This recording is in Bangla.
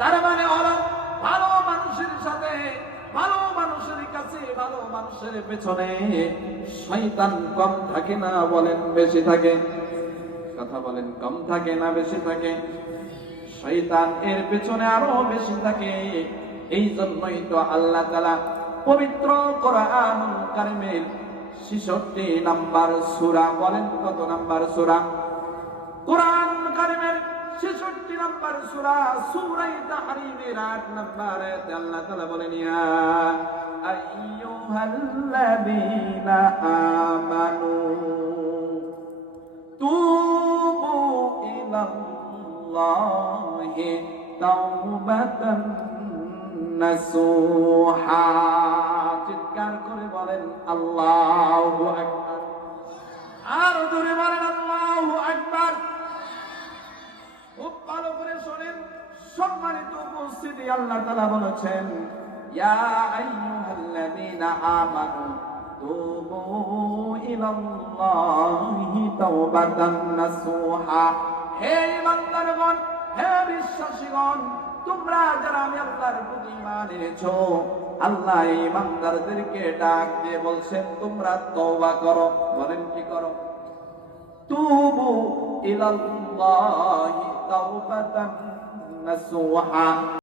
তার মানে হলো ভালো মানুষের সাথে, ভালো মানুষের কাছে, ভালো মানুষের পেছনে শয়তান কম থাকে না বলেন বেশি থাকে? কথা বলেন, কম থাকে না বেশি থাকে? শয়তান এর পেছনে আরো বেশি থাকে। এই জন্যই তো আল্লাহ তাআলা পবিত্র কোরআনুল কারীমের ৬৬ নাম্বার সূরা, বলেন কত নাম্বার সূরা? কোরআন কারীমের ৬৬ নাম্বার সূরা, সূরা তাহরীমের ৮ নাম্বার আয়াতে আল্লাহ তাআলা বলেন, ইয়া আইয়ুহাল্লাযীনা আমানু তুবু ইলাল্লাহি তাওবাতান নাসুহা। চিৎকার করে বলেন আল্লাহু আকবার। আর জোরে বলেন আল্লাহু আকবার। খুব ভালো করে শোনেন সম্মানিত উপস্থিতি, আল্লাহ তাআলা বলেছেন, ইয়া আইয়ুহাল্লাযীনা আমানু তুবু ইলাল্লাহি তাওবাতান নাসুহা। হে ঈমানদারগণ, হে বিশ্বাসীগণ, তোমরা যারা আমি আল্লাহর প্রতি ঈমান এনেছো, আল্লাহ ঈমানদারদেরকে ডাক দিয়ে বলছেন তোমরা তওবা করো। বলেন কি করো? তুবু ইলাল্লাহি তাওবাতান নাসুহা।